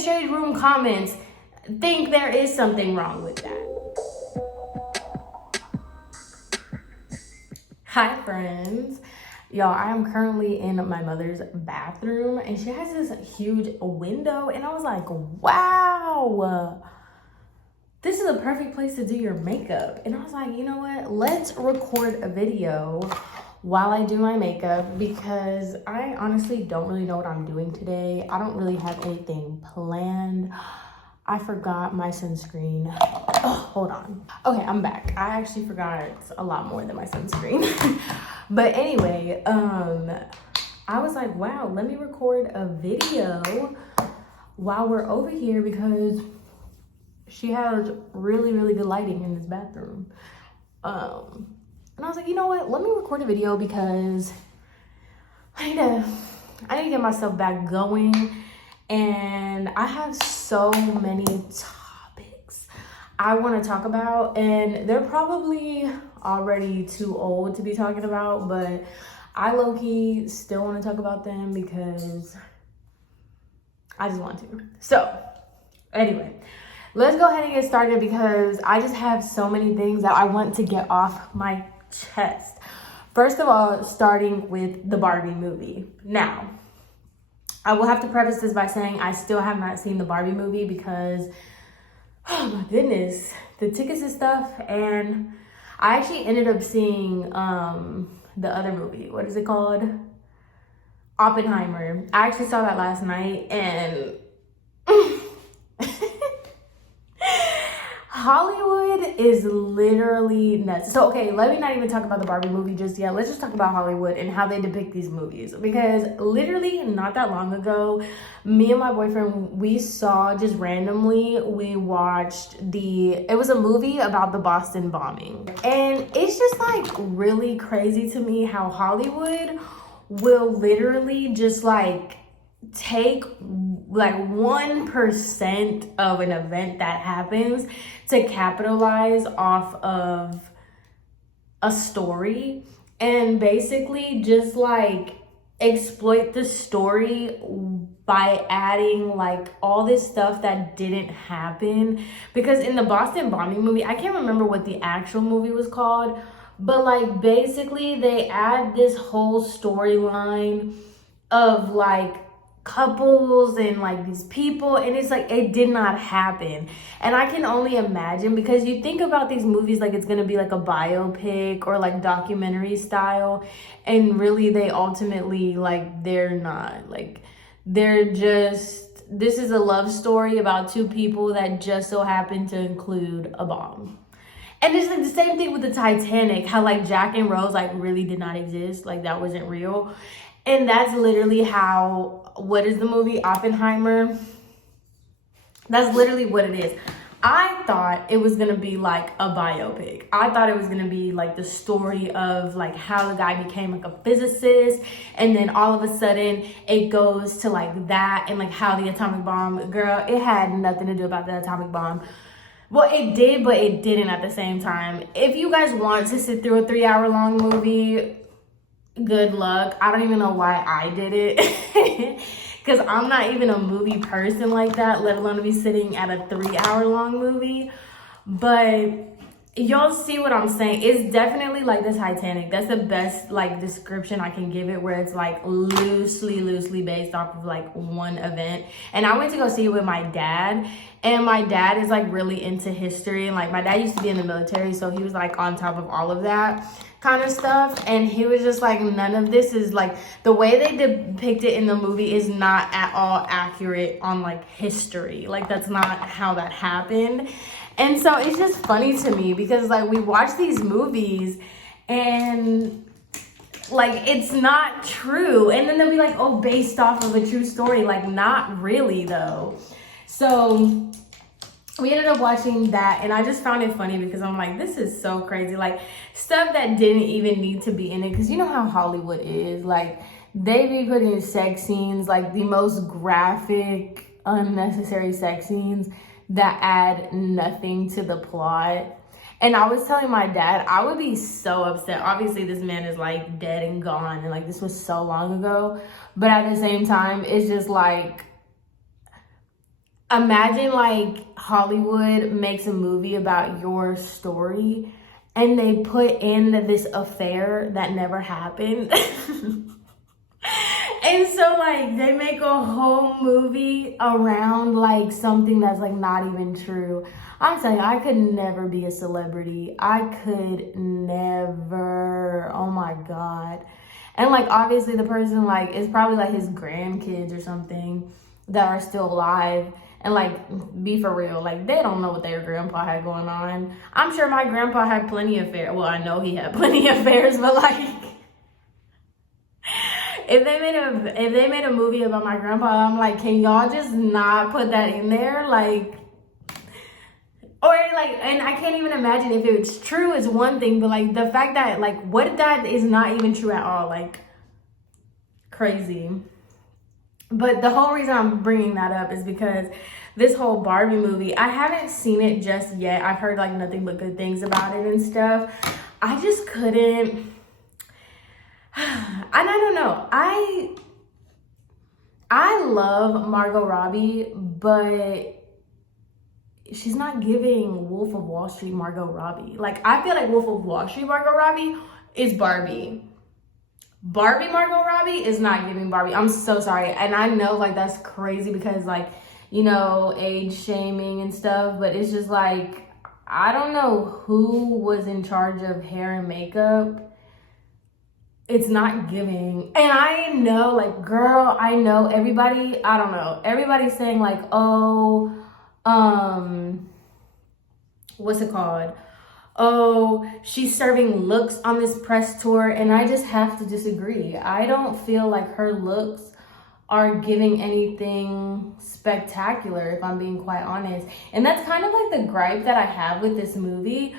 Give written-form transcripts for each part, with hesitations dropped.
Shade Room comments think there is something wrong with that. Hi friends. Y'all, I am currently in my mother's bathroom and she has this huge window and I was like, wow, this is a perfect place to do your makeup. And I was like, you know what? Let's record a video while I do my makeup because I honestly don't really know what I'm doing today. I don't really have anything planned. I forgot my sunscreen. Oh, hold on. Okay, I'm back. I actually forgot a lot more than my sunscreen. But anyway, I was like, wow, let me record a video while we're over here because she has really, really good lighting in this bathroom. And I was like, you know what? Let me record a video because I need to get myself back going. And I have so many topics I want to talk about, and they're probably already too old to be talking about, but I low-key still want to talk about them because I just want to. So anyway, let's go ahead and get started because I just have so many things that I want to get off my chest. First of all, starting with the Barbie movie. Now, I will have to preface this by saying I still have not seen the Barbie movie because, oh my goodness, the tickets and stuff. And I actually ended up seeing the other movie. What is it called? Oppenheimer. I actually saw that last night and Hollywood is literally nuts. So, okay, let me not even talk about the Barbie movie just yet. Let's just talk about Hollywood and how they depict these movies. Because literally not that long ago, me and my boyfriend, we saw just randomly, we watched it was a movie about the Boston bombing. And it's just like really crazy to me how Hollywood will literally just like take like 1% of an event that happens to capitalize off of a story and basically just like exploit the story by adding like all this stuff that didn't happen. Because in the Boston bombing movie, I can't remember what the actual movie was called, but like basically they add this whole storyline of like couples and like these people, and it's like it did not happen. And I can only imagine, because you think about these movies like it's gonna be like a biopic or like documentary style, and really they ultimately like they're not. Like they're just, this is a love story about two people that just so happen to include a bomb. And it's like the same thing with the Titanic, how like Jack and Rose like really did not exist, like that wasn't real. And that's literally how, what is the movie, Oppenheimer? That's literally what it is. I thought it was gonna be like a biopic. I thought it was gonna be like the story of like how the guy became like a physicist, and then all of a sudden it goes to like that, and like how the atomic bomb, girl, it had nothing to do about the atomic bomb. Well, it did, but it didn't at the same time. If you guys want to sit through a 3-hour-long movie, good luck. I don't even know why I did it because I'm not even a movie person like that, let alone to be sitting at a 3-hour-long movie. But y'all see what I'm saying. It's definitely like the Titanic. That's the best like description I can give it, where it's like loosely based off of like one event. And I went to go see it with my dad, and my dad is like really into history, and like my dad used to be in the military, so he was like on top of all of that kind of stuff. And he was just like, none of this is like, the way they depict it in the movie is not at all accurate on like history. Like that's not how that happened. And so it's just funny to me because like we watch these movies and like it's not true, and then they'll be like, oh, based off of a true story. Like not really though. So we ended up watching that, and I just found it funny because I'm like, this is so crazy. Like stuff that didn't even need to be in it, because you know how Hollywood is. Like they be putting sex scenes, like the most graphic, unnecessary sex scenes that add nothing to the plot. And I was telling my dad, I would be so upset. Obviously, this man is like dead and gone, and like this was so long ago. But at the same time, it's just like, imagine like Hollywood makes a movie about your story and they put in this affair that never happened. And so like they make a whole movie around like something that's like not even true. I'm saying I could never be a celebrity. I could never. Oh my God. And like obviously the person like is probably like his grandkids or something that are still alive. And like, be for real, like they don't know what their grandpa had going on. I'm sure my grandpa had plenty of affairs. Well, I know he had plenty of affairs, but like if they made a movie about my grandpa, I'm like, can y'all just not put that in there? Like, or like, and I can't even imagine if it's true is one thing, but like the fact that like what if that is not even true at all, like crazy. But the whole reason I'm bringing that up is because this whole Barbie movie, I haven't seen it just yet. I've heard like nothing but good things about it and stuff. I just couldn't, and I don't know. I love Margot Robbie, but she's not giving Wolf of Wall Street Margot Robbie. Like I feel like Wolf of Wall Street Margot Robbie is Barbie. Barbie Margot Robbie is not giving Barbie. I'm so sorry. And I know like that's crazy because like, you know, age shaming and stuff, but it's just like, I don't know who was in charge of hair and makeup. It's not giving. And I know like, girl, I know everybody, I don't know. Everybody's saying like, oh, what's it called? Oh, she's serving looks on this press tour, and I just have to disagree. I don't feel like her looks are giving anything spectacular, if I'm being quite honest. And that's kind of like the gripe that I have with this movie.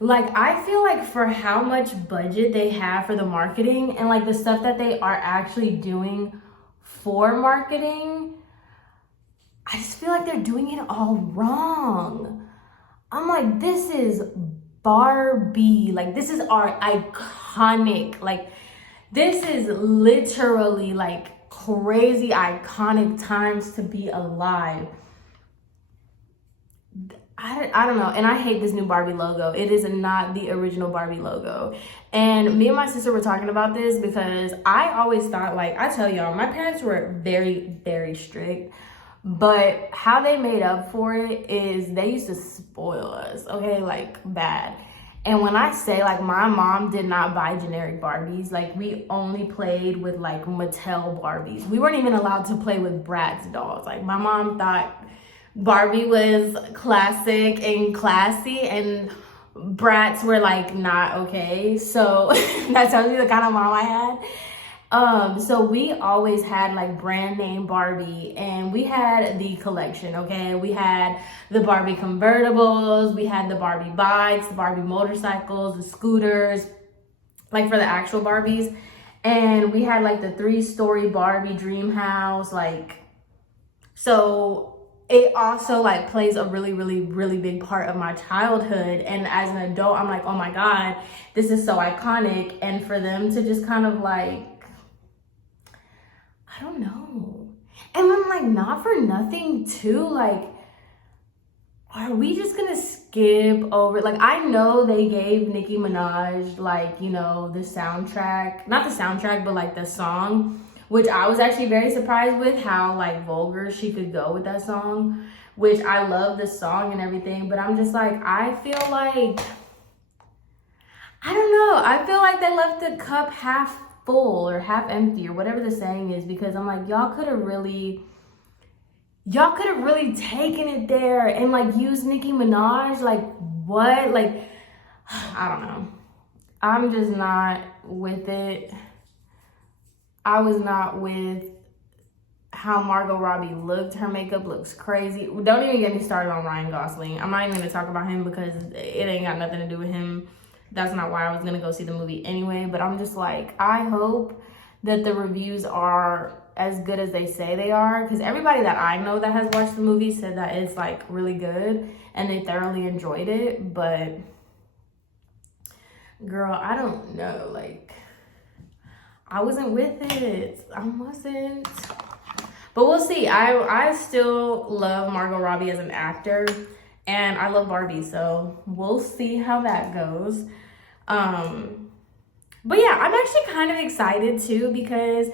Like, I feel like for how much budget they have for the marketing and like the stuff that they are actually doing for marketing, I just feel like they're doing it all wrong. I'm like, this is Barbie, like this is our iconic, like this is literally like crazy iconic times to be alive. I don't know, and I hate this new Barbie logo. It is not the original Barbie logo. And me and my sister were talking about this because I always thought, like, I tell y'all, my parents were very, very strict. But how they made up for it is they used to spoil us, okay, like bad. And when I say like my mom did not buy generic Barbies, like we only played with like Mattel Barbies. We weren't even allowed to play with Bratz dolls. Like my mom thought Barbie was classic and classy and Bratz were like not okay. So that tells you the kind of mom I had. So we always had like brand name Barbie and we had the collection, okay? We had the Barbie convertibles, we had the Barbie bikes, the Barbie motorcycles, the scooters, like for the actual Barbies. And we had like the 3-story Barbie dream house, like, so it also like plays a really, really, really big part of my childhood. And as an adult, I'm like, oh my God, this is so iconic. And for them to just kind of like, I don't know. And I'm like, not for nothing too, like, are we just gonna skip over? Like, I know they gave Nicki Minaj, like, you know, the soundtrack, not the soundtrack, but like the song, which I was actually very surprised with how like vulgar she could go with that song, which I love the song and everything, but I'm just like, I feel like, I don't know. I feel like they left the cup half full or half empty or whatever the saying is, because I'm like, y'all could have really taken it there and like used Nicki Minaj. Like what? Like, I don't know. I'm just not with it. I was not with how Margot Robbie looked. Her makeup looks crazy. Don't even get me started on Ryan Gosling. I'm not even gonna talk about him because it ain't got nothing to do with him. That's not why I was gonna go see the movie anyway, but I'm just like, I hope that the reviews are as good as they say they are, because everybody that I know that has watched the movie said that it's like really good and they thoroughly enjoyed it. But girl, I don't know, like I wasn't with it. I wasn't. But we'll see. I still love Margot Robbie as an actor, and I love Barbie, so we'll see how that goes. But yeah, I'm actually kind of excited too, because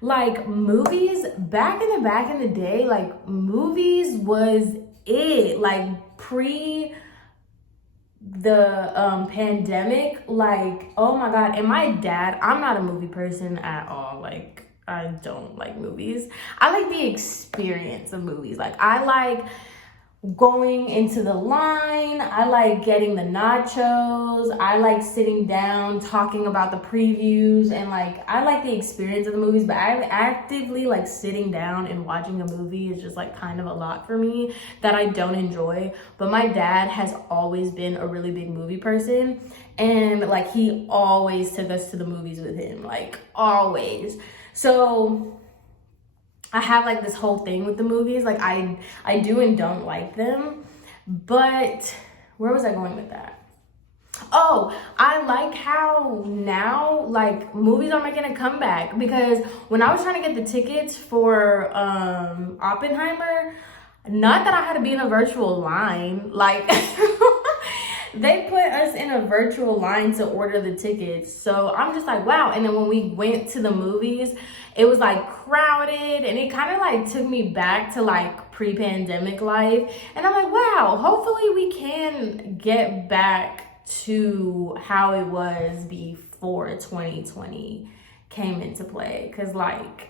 like movies back in the day, like movies was it, like pre the pandemic, like, oh my god. And my dad, I'm not a movie person at all. Like, I don't like movies. I like the experience of movies. Like, I like going into the line, I like getting the nachos, I like sitting down talking about the previews, and like I like the experience of the movies. But I actively like sitting down and watching a movie is just like kind of a lot for me that I don't enjoy. But my dad has always been a really big movie person, and like he always took us to the movies with him, like always. So I have like this whole thing with the movies. Like I do and don't like them. But where was I going with that? Oh, I like how now like movies are making a comeback, because when I was trying to get the tickets for Oppenheimer, not that I had to be in a virtual line, like they put us in a virtual line to order the tickets. So I'm just like, wow. And then when we went to the movies, it was like crowded, and it kind of like took me back to like pre-pandemic life. And I'm like, wow, hopefully we can get back to how it was before 2020 came into play. Cause like,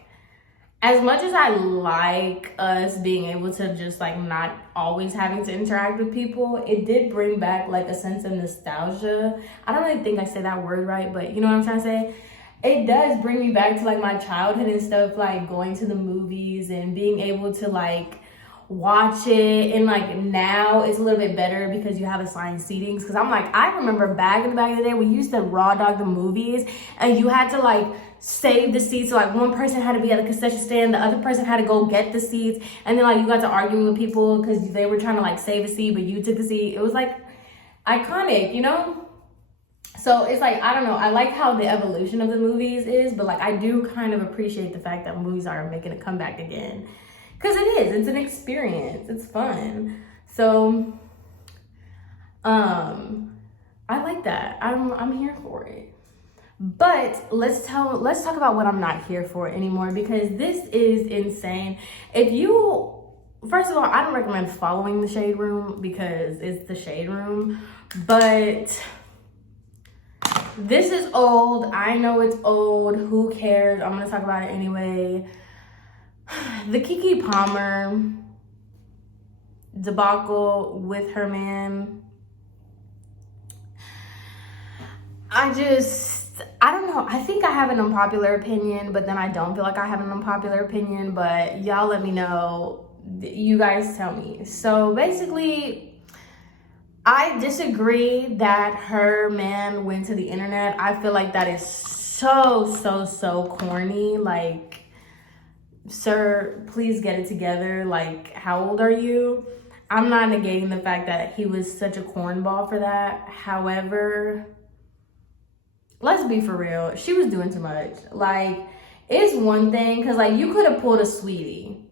as much as I like us being able to just like not always having to interact with people, it did bring back like a sense of nostalgia. I don't really think I said that word right, but you know what I'm trying to say? It does bring me back to like my childhood and stuff, like going to the movies and being able to like watch it. And like now it's a little bit better because you have assigned seatings. Because I'm like, I remember back in the day we used to raw dog the movies, and you had to like save the seats. So like one person had to be at a concession stand, the other person had to go get the seats, and then like you got to arguing with people because they were trying to like save a seat but you took the seat. It was like iconic, you know? So it's like, I don't know, I like how the evolution of the movies is, but like I do kind of appreciate the fact that movies are making a comeback again, because it's an experience, it's fun. So I like that. I'm here for it. But let's talk about what I'm not here for anymore, because this is insane. First of all, I don't recommend following the Shade Room because it's the Shade Room, but this is old. I know it's old. Who cares? I'm gonna talk about it anyway. The Keke Palmer debacle with her man. I don't know. I think I have an unpopular opinion, but then I don't feel like I have an unpopular opinion. But y'all let me know. You guys tell me. So basically, I disagree that her man went to the internet. I feel like that is so corny. Like, sir, please get it together. Like, how old are you? I'm not negating the fact that he was such a cornball for that. However, let's be for real. She was doing too much. Like, it's one thing, because like you could have pulled a Sweetie.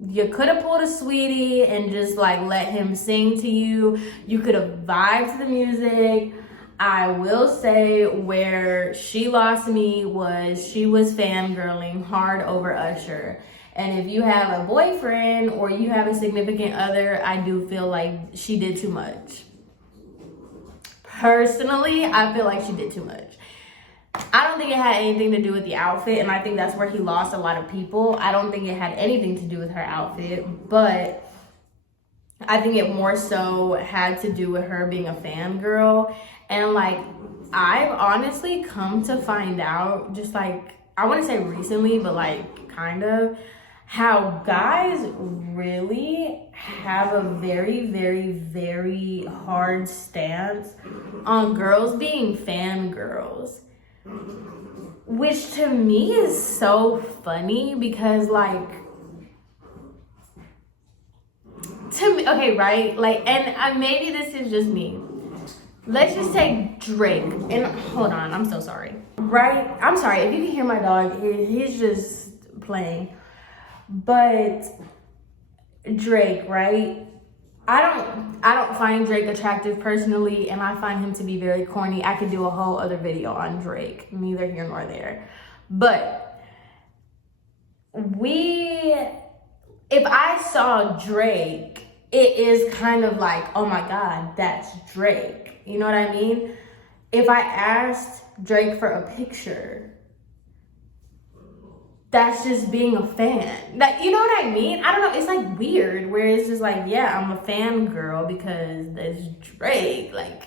You could have pulled a Sweetie and just like let him sing to you. You could have vibed to the music. I will say where she lost me was she was fangirling hard over Usher. And if you have a boyfriend or you have a significant other, I do feel like she did too much. Personally, I feel like she did too much. I don't think it had anything to do with the outfit, and I think that's where he lost a lot of people. I don't think it had anything to do with her outfit, but I think it more so had to do with her being a fangirl. And like, I've honestly come to find out, just like, I want to say recently, but like kind of, how guys really have a very hard stance on girls being fangirls. Which to me is so funny, because like, to me, okay, right? Like, and maybe this is just me. Let's just take Drake, and hold on, I'm so sorry. Right? I'm sorry, if you can hear my dog, he's just playing. But Drake, right? I don't find Drake attractive personally, and I find him to be very corny. I could do a whole other video on Drake, neither here nor there. But if I saw Drake, it is kind of like, oh my God, that's Drake. You know what I mean? If I asked Drake for a picture, that's just being a fan. That, you know what I mean? I don't know. It's like weird where it's just like, yeah, I'm a fangirl because there's Drake. Like,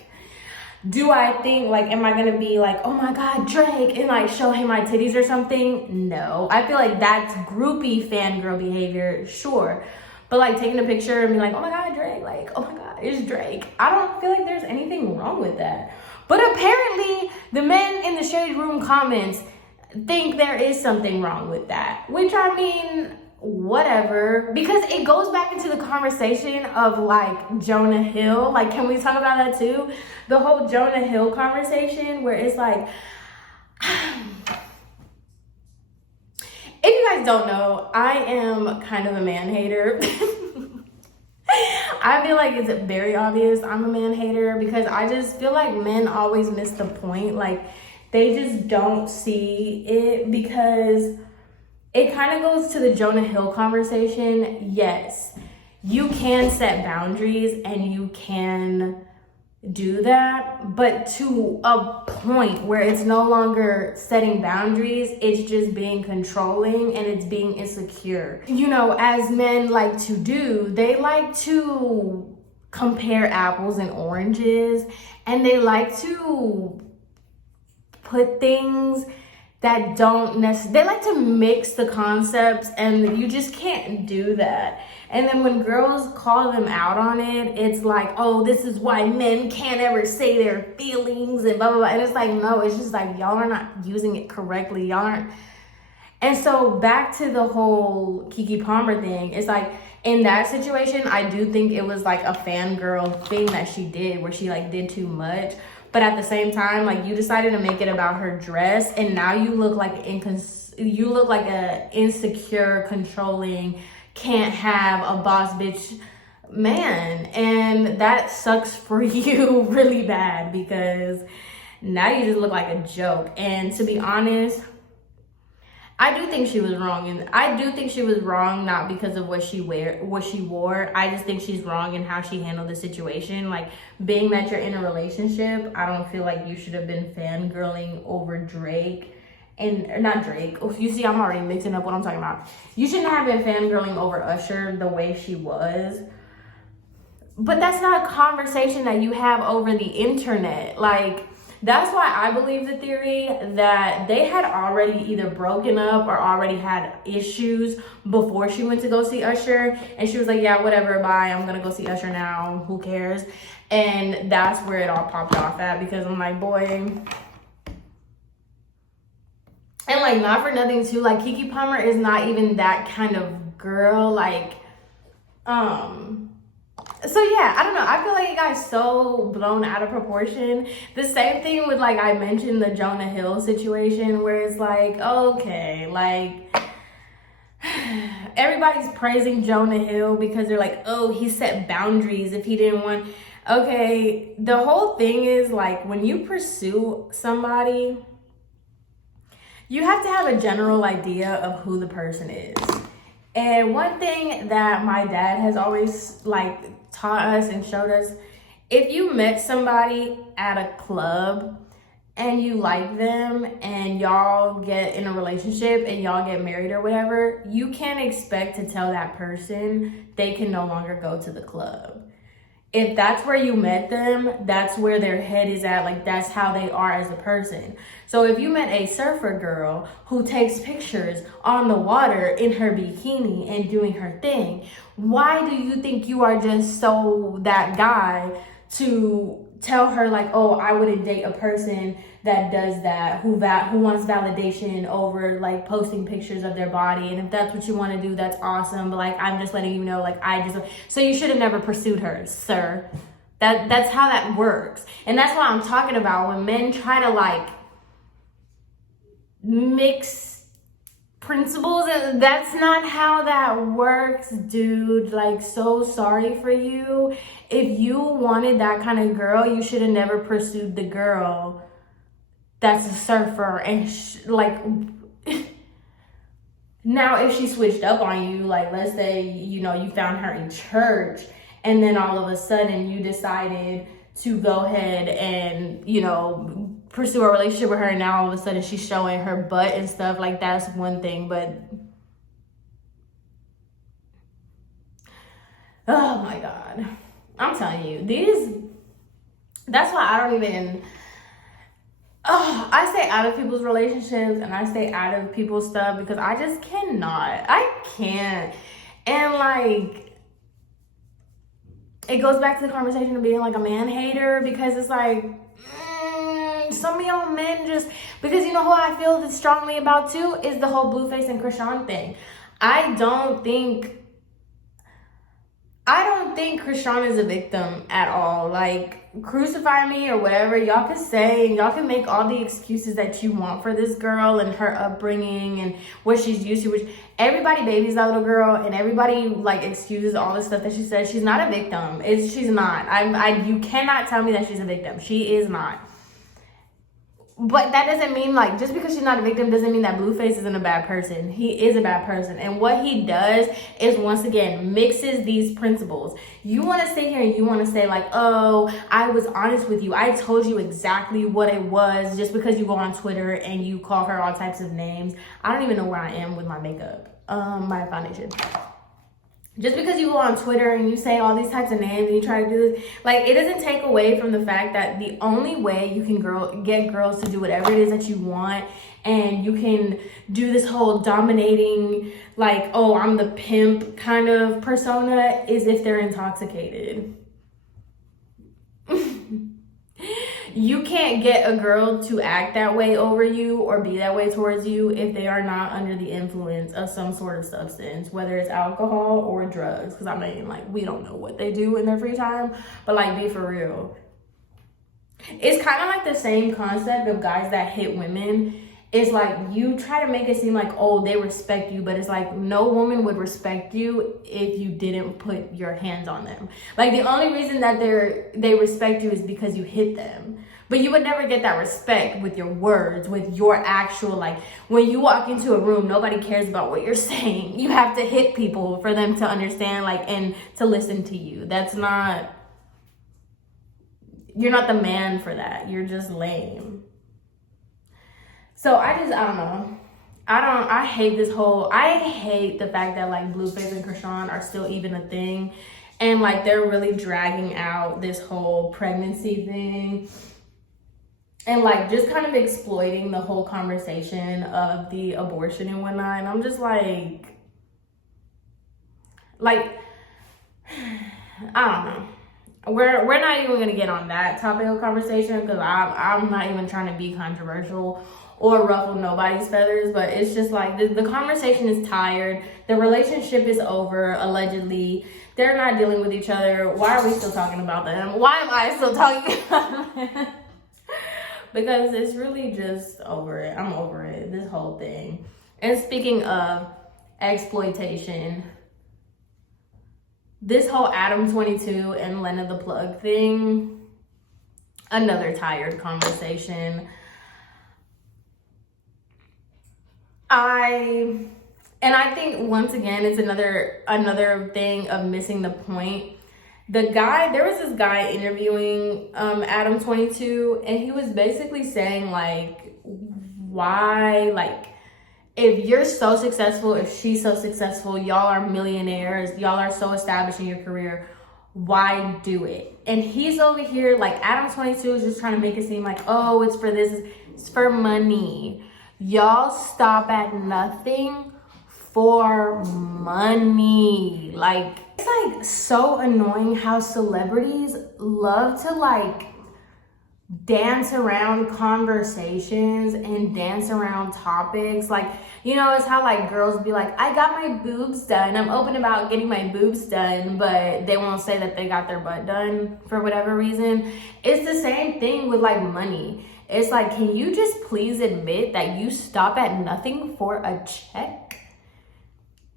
do I think, like, am I gonna be like, oh my God, Drake, and like show him my titties or something? No. I feel like that's groupie fangirl behavior, sure. But like taking a picture and being like, oh my God, Drake, like, oh my God, it's Drake. I don't feel like there's anything wrong with that. But apparently the men in the Shade Room comments think there is something wrong with that, which I mean, whatever, because it goes back into the conversation of like Jonah Hill. Like, can we talk about that too? The whole Jonah Hill conversation where it's like, if you guys don't know, I am kind of a man hater. I feel like it's very obvious I'm a man hater because I just feel like men always miss the point. Like, they just don't see it, because it kind of goes to the Jonah Hill conversation. Yes, you can set boundaries and you can do that, but to a point where it's no longer setting boundaries, it's just being controlling and it's being insecure. You know, as men like to do, they like to compare apples and oranges, and they like to put things that don't necessarily, they like to mix the concepts, and you just can't do that. And then when girls call them out on it, it's like, oh, this is why men can't ever say their feelings and blah, blah, blah. And it's like, no, it's just like, y'all are not using it correctly. Y'all aren't. And so back to the whole Keke Palmer thing, it's like, in that situation, I do think it was like a fangirl thing that she did, where she like did too much. But at the same time, like, you decided to make it about her dress, and now you look like a insecure, controlling, can't have a boss bitch man, and that sucks for you really bad, because now you just look like a joke. And to be honest, I do think she was wrong, and I do think she was wrong not because of what she wore. I just think she's wrong in how she handled the situation. Like, being that you're in a relationship, I don't feel like you should have been fangirling over Drake. And not Drake. Oh, you see, I'm already mixing up what I'm talking about. You shouldn't have been fangirling over Usher the way she was. But that's not a conversation that you have over the internet. Like, that's why I believe the theory that they had already either broken up or already had issues before she went to go see Usher. And she was like, yeah, whatever, bye. I'm going to go see Usher now. Who cares? And that's where it all popped off at, because I'm like, boy. And like, not for nothing too, like, Keke Palmer is not even that kind of girl. Like, so yeah, I don't know. I feel like it got so blown out of proportion. The same thing with, like, I mentioned the Jonah Hill situation, where it's like, okay, like, everybody's praising Jonah Hill because they're like, oh, he set boundaries if he didn't want. Okay, the whole thing is, like, when you pursue somebody, you have to have a general idea of who the person is. And one thing that my dad has always, like, taught us and showed us, if you met somebody at a club and you like them and y'all get in a relationship and y'all get married or whatever, you can't expect to tell that person they can no longer go to the club. If that's where you met them, that's where their head is at. Like, that's how they are as a person. So if you met a surfer girl who takes pictures on the water in her bikini and doing her thing, why do you think you are just so that guy to tell her, like, oh, I wouldn't date a person that does that, who wants validation over, like, posting pictures of their body? And if that's what you want to do, that's awesome. But, like, I'm just letting you know, like, so you should have never pursued her, sir. That's how that works. And that's what I'm talking about when men try to, like, mix principles, and that's not how that works, dude. Like, so sorry for you. If you wanted that kind of girl, you should have never pursued the girl that's a surfer and like now if she switched up on you, like let's say, you know, you found her in church and then all of a sudden you decided to go ahead and, you know, pursue a relationship with her, and now all of a sudden she's showing her butt and stuff, like that's one thing. But oh my God, I'm telling you, that's why I don't even, I stay out of people's relationships and I stay out of people's stuff because I just cannot. I can't. And like, it goes back to the conversation of being like a man hater, because it's like, some of y'all men just, because you know who I feel this strongly about too is the whole Blueface and Chrisean thing. I don't think Chrisean is a victim at all. Like, crucify me or whatever y'all can say, and y'all can make all the excuses that you want for this girl and her upbringing and what she's used to, which everybody babies that little girl and everybody like excuses all the stuff that she says. She's not a victim. She's not. You cannot tell me that she's a victim. She is not. But that doesn't mean, like, just because she's not a victim doesn't mean that Blueface isn't a bad person. He is a bad person. And what he does is, once again, mixes these principles. You want to sit here and you want to say, like, oh, I was honest with you. I told you exactly what it was, just because you go on Twitter and you call her all types of names. I don't even know where I am with my makeup, my foundation. Just because you go on Twitter and you say all these types of names and you try to do this, like, it doesn't take away from the fact that the only way you can get girls to do whatever it is that you want, and you can do this whole dominating, like, oh, I'm the pimp kind of persona, is if they're intoxicated. You can't get a girl to act that way over you or be that way towards you if they are not under the influence of some sort of substance, whether it's alcohol or drugs. Because I mean, like, we don't know what they do in their free time, but like, be for real. It's kind of like the same concept of guys that hit women. It's like, you try to make it seem like, oh, they respect you, but it's like, no woman would respect you if you didn't put your hands on them. Like, the only reason that they respect you is because you hit them. But you would never get that respect with your words, with your actual, like, when you walk into a room, nobody cares about what you're saying. You have to hit people for them to understand, like, and to listen to you. That's not, you're not the man for that. You're just lame. So I don't know. I hate the fact that, like, Blueface and Chrisean are still even a thing. And, like, they're really dragging out this whole pregnancy thing. And, like, just kind of exploiting the whole conversation of the abortion and whatnot. And I'm just like, I don't know. We're not even going to get on that topic of conversation, because I'm not even trying to be controversial or ruffle nobody's feathers. But it's just like, the conversation is tired. The relationship is over, allegedly. They're not dealing with each other. Why are we still talking about them? Why am I still talking about them? Because it's really just over it. I'm over it, this whole thing. And speaking of exploitation, this whole ADAM22 and Lena the Plug thing, another tired conversation. I think, once again, it's another thing of missing the point. There was this guy interviewing ADAM22, and he was basically saying, like, why, like, if you're so successful, if she's so successful, y'all are millionaires, y'all are so established in your career, why do it? And he's over here, like, ADAM22 is just trying to make it seem like, oh, it's for this, it's for money. Y'all stop at nothing for money. Like, it's like so annoying how celebrities love to, like, dance around conversations and dance around topics. Like, you know, it's how, like, girls be like, I got my boobs done. I'm open about getting my boobs done, but they won't say that they got their butt done for whatever reason. It's the same thing with, like, money. It's like, can you just please admit that you stop at nothing for a check?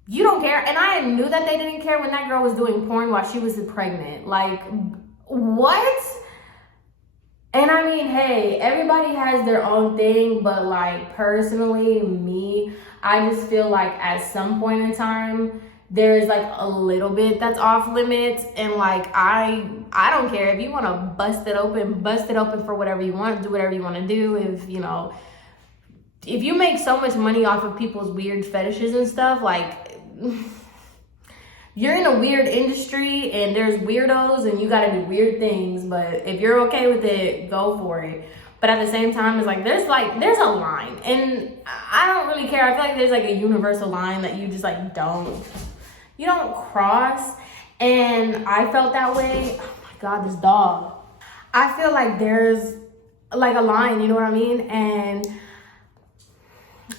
You don't care. And I knew that they didn't care when that girl was doing porn while she was pregnant. Like, what? And I mean, hey, everybody has their own thing, but like personally, me, I just feel like at some point in time, there is like a little bit that's off limits. And like, I don't care if you want to bust it open for whatever you want, do whatever you want to do. If, you know, if you make so much money off of people's weird fetishes and stuff, like, you're in a weird industry and there's weirdos and you gotta do weird things, but if you're okay with it, go for it. But at the same time, it's like there's a line, and I don't really care. I feel like there's like a universal line that you just like don't cross. And I felt that way. Oh my God, this dog. I feel like there's like a line, you know what I mean? And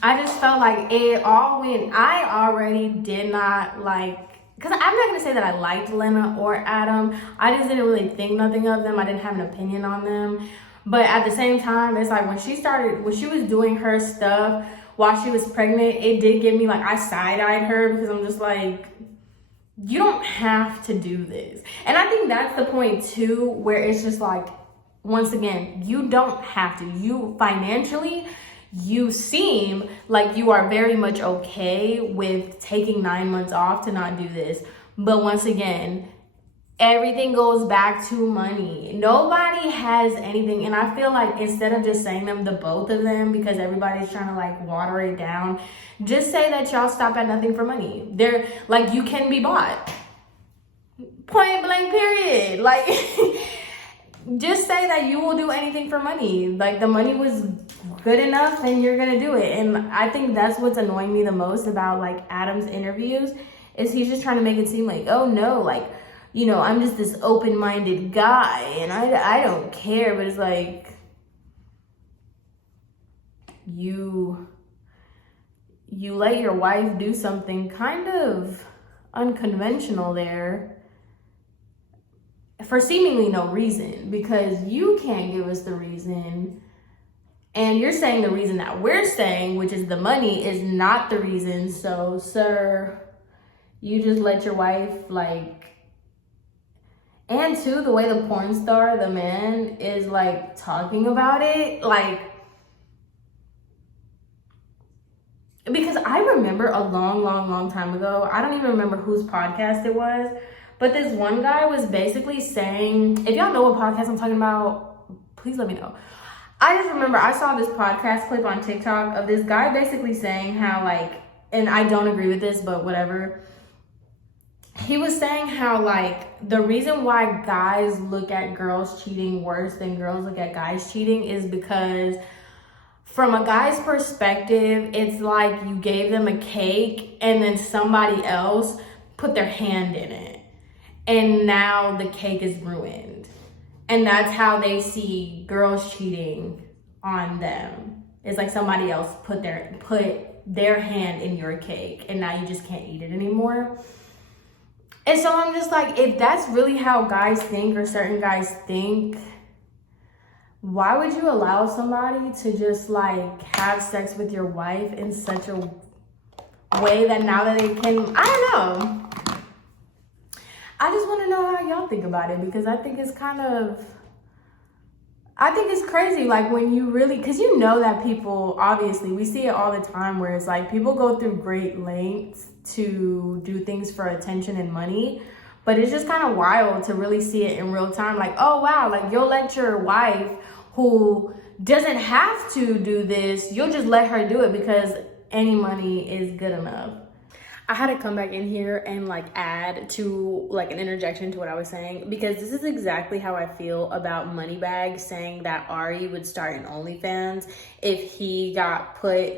I just felt like it all went, I already did not like, because I'm not going to say that I liked Lena or Adam. I just didn't really think nothing of them. I didn't have an opinion on them. But at the same time, it's like when she was doing her stuff while she was pregnant, it did give me like, I side-eyed her because I'm just like, you don't have to do this. And I think that's the point too, where it's just like, once again, you don't have to. You financially, you seem like you are very much okay with taking 9 months off to not do this. But once again, everything goes back to money. Nobody has anything. And I feel like instead of just saying them, the both of them, because everybody's trying to like water it down, just say that y'all stop at nothing for money. They're like, you can be bought. Point blank period. Like, just say that you will do anything for money. Like, the money was good enough and you're gonna do it. And I think that's what's annoying me the most about like Adam's interviews, is he's just trying to make it seem like, oh no, like, you know, I'm just this open-minded guy and I don't care. But it's like, you let your wife do something kind of unconventional there for seemingly no reason, because you can't give us the reason. And you're saying the reason that we're saying, which is the money, is not the reason. So, sir, you just let your wife, like, and too, the way the porn star, the man, is, like, talking about it, like, because I remember a long time ago, I don't even remember whose podcast it was, but this one guy was basically saying, if y'all know what podcast I'm talking about, please let me know. I just remember I saw this podcast clip on TikTok of this guy basically saying how, like, and I don't agree with this, but whatever. He was saying how, like, the reason why guys look at girls cheating worse than girls look at guys cheating is because from a guy's perspective, it's like you gave them a cake and then somebody else put their hand in it. And now the cake is ruined. And that's how they see girls cheating on them. It's like somebody else put their hand in your cake and now you just can't eat it anymore. And so I'm just like, if that's really how guys think or certain guys think, why would you allow somebody to just like have sex with your wife in such a way that now that they can, I don't know. I just want to know how y'all think about it, because I think it's crazy. Like, when you really, because you know that people, obviously, we see it all the time where it's like people go through great lengths to do things for attention and money, but it's just kind of wild to really see it in real time. Like, oh wow, like you'll let your wife, who doesn't have to do this, you'll just let her do it because any money is good enough. I had to come back in here and like add to like an interjection to what I was saying, because this is exactly how I feel about Moneybagg saying that Ari would start an OnlyFans if he got put,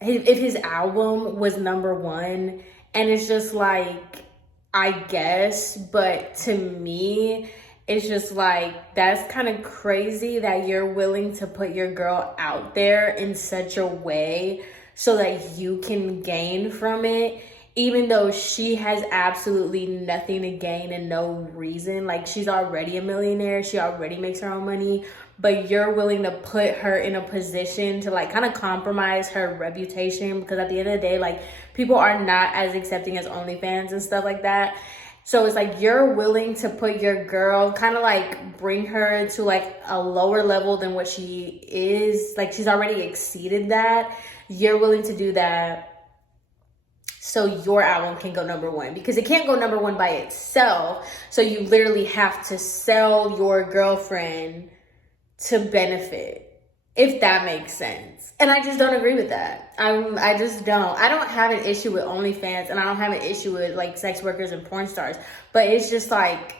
if his album was #1. And it's just like, I guess, but to me, it's just like, that's kind of crazy that you're willing to put your girl out there in such a way so that you can gain from it, even though she has absolutely nothing to gain and no reason. Like, she's already a millionaire. She already makes her own money. but you're willing to put her in a position to like kind of compromise her reputation, because at the end of the day, like, people are not as accepting as OnlyFans and stuff like that. So it's like you're willing to put your girl, kind of like bring her to like a lower level than what she is. Like, she's already exceeded that. You're willing to do that so your album can go #1, because it can't go #1 by itself. So you literally have to sell your girlfriend to benefit, if that makes sense. And I just don't agree with that. I just don't. I don't have an issue with OnlyFans, and I don't have an issue with like sex workers and porn stars. But it's just like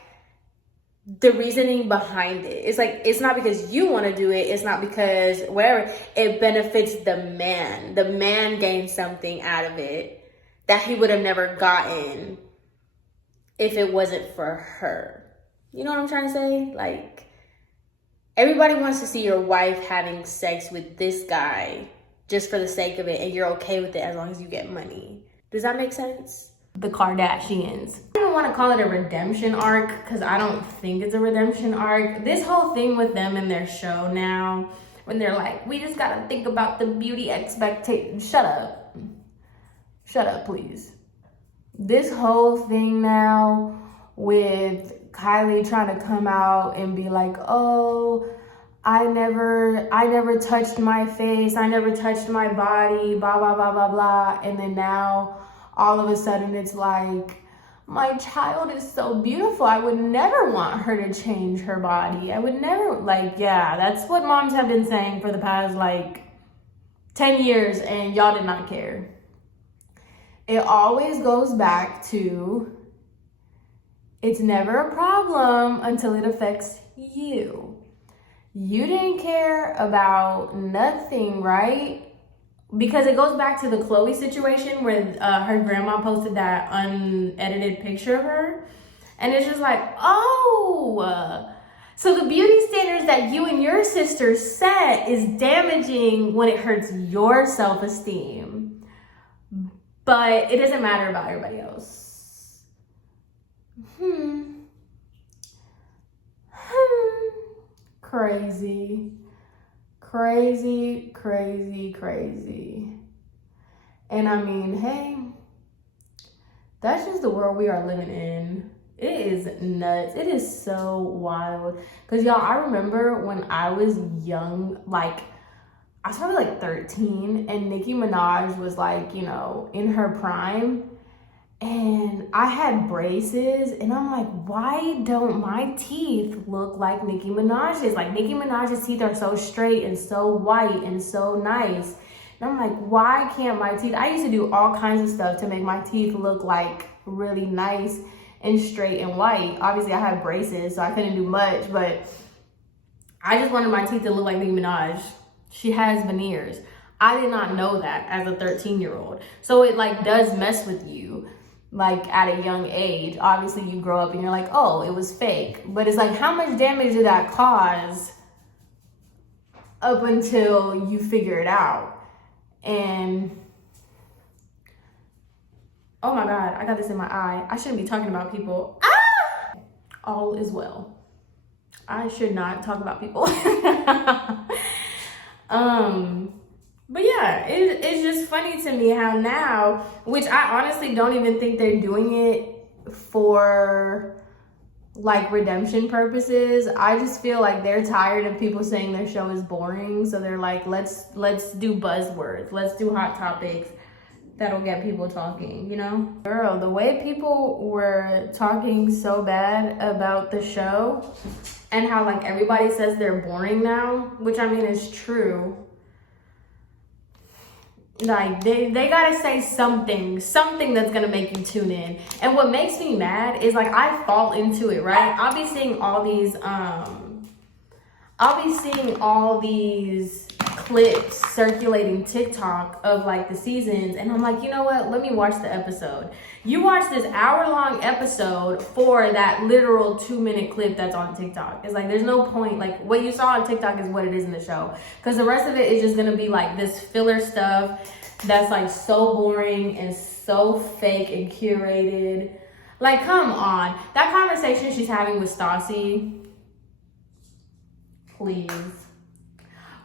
the reasoning behind it. It's like, it's not because you want to do it. It's not because whatever. It benefits the man. The man gains something out of it that he would have never gotten if it wasn't for her. You know what I'm trying to say? Like, everybody wants to see your wife having sex with this guy just for the sake of it, and you're okay with it as long as you get money. Does that make sense? The Kardashians. I don't want to call it a redemption arc, because I don't think it's a redemption arc. This whole thing with them and their show now, when they're like, we just gotta think about the beauty expectations. Shut up. Shut up, please. This whole thing now with Kylie trying to come out and be like, oh, I never touched my face, I never touched my body, blah, blah, blah, blah, blah. And then now all of a sudden it's like, my child is so beautiful, I would never want her to change her body. I would never, like, yeah, that's what moms have been saying for the past like 10 years, and y'all did not care. It always goes back to, it's never a problem until it affects you. You didn't care about nothing, right? Because it goes back to the Chloe situation where her grandma posted that unedited picture of her. And it's just like, oh, so the beauty standards that you and your sister set is damaging when it hurts your self-esteem. But it doesn't matter about everybody else. Crazy. Crazy, crazy, crazy. And I mean, hey, that's just the world we are living in. It is nuts. It is so wild. Because y'all, I remember when I was young, like, I was probably like 13, and Nicki Minaj was like, you know, in her prime, and I had braces, and I'm like, why don't my teeth look like Nicki Minaj's? Like, Nicki Minaj's teeth are so straight and so white and so nice. And I'm like, why can't my teeth? I used to do all kinds of stuff to make my teeth look like really nice and straight and white. Obviously, I had braces, so I couldn't do much, but I just wanted my teeth to look like Nicki Minaj. She has veneers. I did not know that as a 13-year-old. So it like does mess with you, like at a young age. Obviously you grow up and you're like, oh, it was fake. But it's like, how much damage did that cause up until you figure it out? And oh my God, I got this in my eye. I shouldn't be talking about people. Ah! All is well. I should not talk about people. But yeah, it's just funny to me how now, which I honestly don't even think they're doing it for like redemption purposes. I just feel like they're tired of people saying their show is boring, so they're like, let's do buzzwords, let's do hot topics that'll get people talking, you know? Girl, the way people were talking so bad about the show and how like everybody says they're boring now, which I mean is true. Like they gotta say something that's gonna make you tune in. And what makes me mad is like I fall into it, right? I'll be seeing all these clips circulating TikTok of like the seasons, and I'm like, you know what? Let me watch the episode. You watch this hour-long episode for that literal 2-minute clip that's on TikTok. It's like there's no point. Like what you saw on TikTok is what it is in the show, because the rest of it is just gonna be like this filler stuff that's like so boring and so fake and curated. Like, come on. That conversation she's having with Stassi, Please.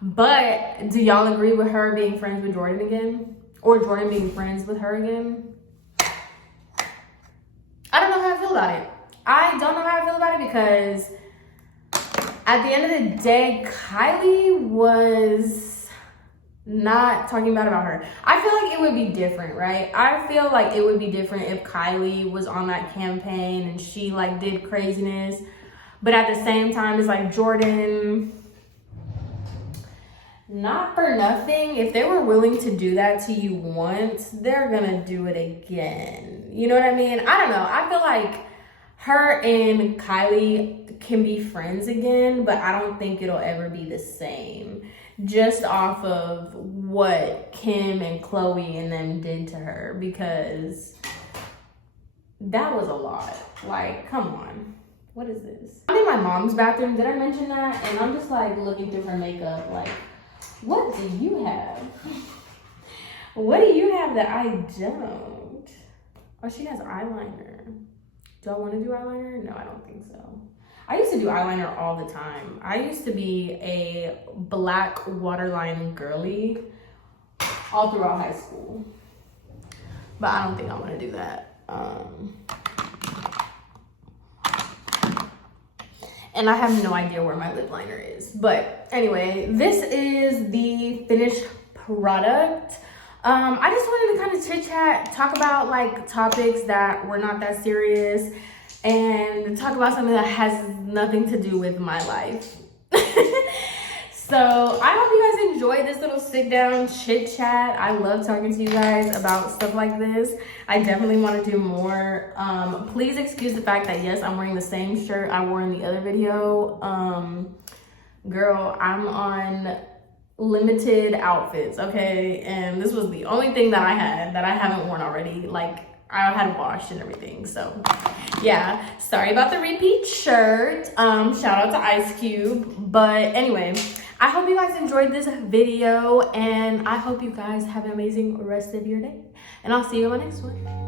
But do y'all agree with her being friends with Jordan again? Or Jordan being friends with her again? I don't know how I feel about it. I don't know how I feel about it because at the end of the day, Kylie was not talking bad about her. I feel like it would be different, right? I feel like it would be different if Kylie was on that campaign and she like did craziness. But at the same time, it's like Jordan, not for nothing, if they were willing to do that to you once, they're gonna do it again. You know what I mean? I don't know. I feel like her and Kylie can be friends again, but I don't think it'll ever be the same. Just off of what Kim and Chloe and them did to her, because that was a lot. Like, come on. What is this? I'm in my mom's bathroom. Did I mention that? And I'm just like looking through her makeup like, what do you have? What do you have that I don't? Oh, she has eyeliner. Do I want to do eyeliner? No, I don't think so. I used to do eyeliner all the time. I used to be a black waterline girly all throughout high school. But I don't think I want to do that. And I have no idea where my lip liner is. But anyway, this is the finished product. I just wanted to kind of chit chat, talk about like topics that were not that serious, and talk about something that has nothing to do with my life. So I hope you guys enjoyed this little sit down chit chat. I love talking to you guys about stuff like this. I definitely want to do more. Please excuse the fact that yes, I'm wearing the same shirt I wore in the other video. Girl, I'm on limited outfits, okay? And this was the only thing that I had that I haven't worn already. Like, I had washed and everything. So yeah, sorry about the repeat shirt. Shout out to Ice Cube. But anyway, I hope you guys enjoyed this video, and I hope you guys have an amazing rest of your day, and I'll see you in my next one.